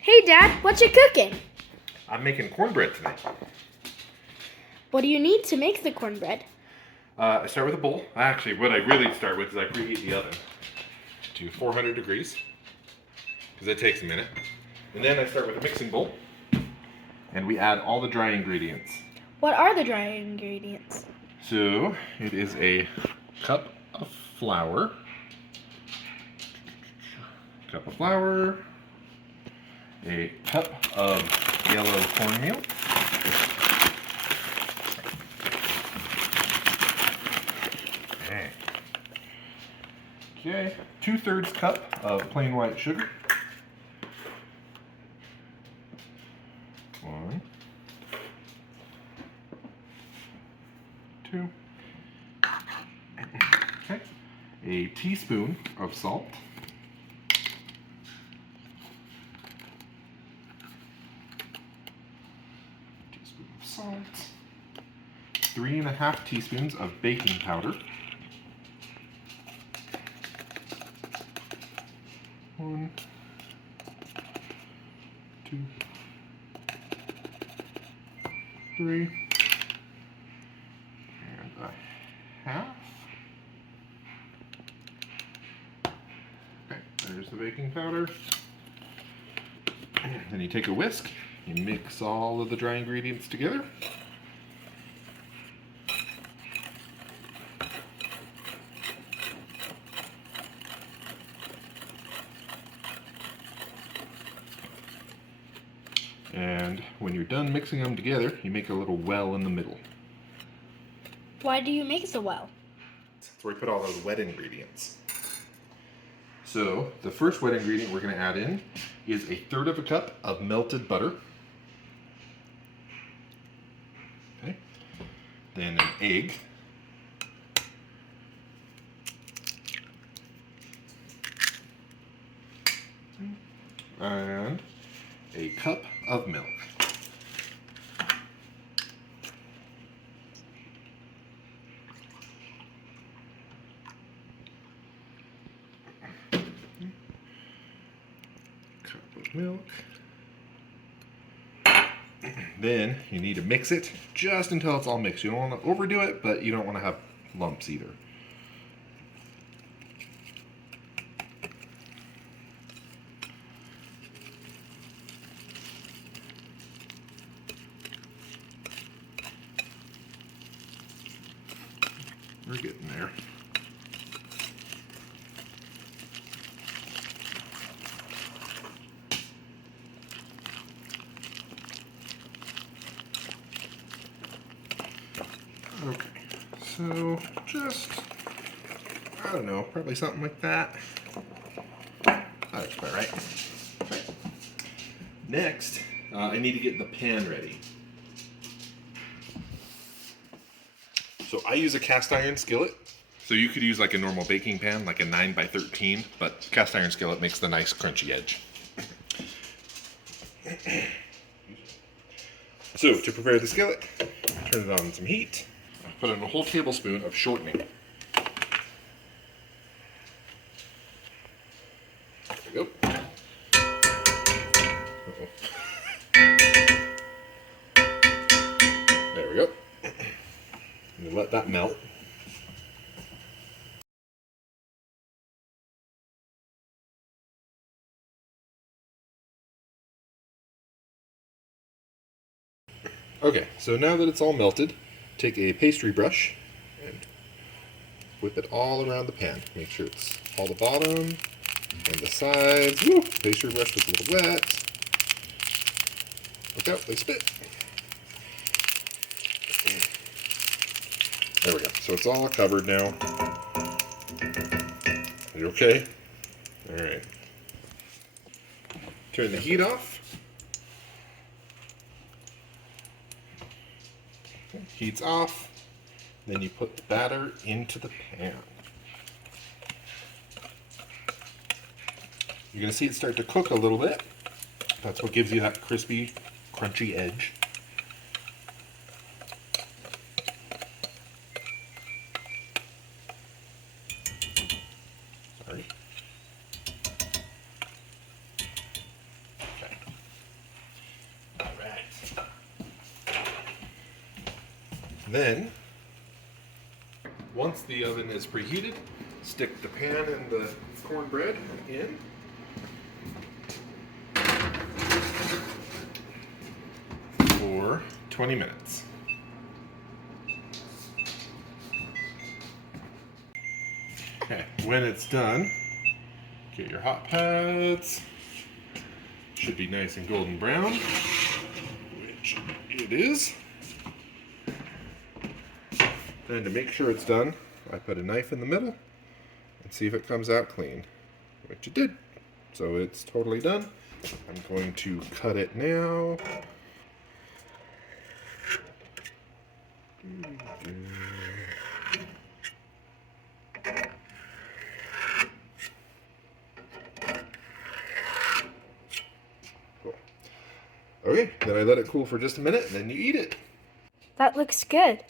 Hey Dad, what you cooking? I'm making cornbread tonight. What do you need to make the cornbread? I start with a bowl. Actually, what I really start with is I preheat the oven to 400 degrees because it takes a minute. And then I start with a mixing bowl and we add all the dry ingredients. What are the dry ingredients? So it is a cup of flour, a cup of yellow cornmeal, okay, 2/3 cup of plain white sugar, 1, 2, okay, a teaspoon of salt, salt, 3.5 teaspoons of baking powder, 1, 2, 3, and a half. Okay, there's the baking powder. Then you take a whisk, you mix all of the dry ingredients together. And when you're done mixing them together, you make a little well in the middle. Why do you make the well? That's where we put all those wet ingredients. So the first wet ingredient we're going to add in is 1/3 cup of melted butter. Okay. Then an egg. And a cup of milk. Cup of milk. Then you need to mix it just until it's all mixed. You don't want to overdo it, but you don't want to have lumps either. We're getting there. Okay, so just, I don't know, probably something like that. That's about right. Okay. Next, I need to get the pan ready. So I use a cast iron skillet. So you could use like a normal baking pan, like a 9x13, but cast iron skillet makes the nice crunchy edge. So to prepare the skillet, turn it on some heat. Put in a whole tablespoon of shortening. There we go. There we go. And let that melt. Okay, so now that it's all melted, take a pastry brush and whip it all around the pan. Make sure it's all the bottom and the sides. Woo! Pastry brush was a little wet. Look out, they spit. There we go. So it's all covered now. Are you okay? All right. Turn the heat off. Heat's off. Then you put the batter into the pan. You're going to see it start to cook a little bit. That's what gives you that crispy, crunchy edge. Sorry. Okay. Then, once the oven is preheated, stick the pan and the cornbread in. For 20 minutes. Okay, when it's done, get your hot pads. Should be nice and golden brown, which it is. Then to make sure it's done, I put a knife in the middle and see if it comes out clean, which it did. So it's totally done. I'm going to cut it now. Cool. Okay, then I let it cool for just a minute and then you eat it. That looks good.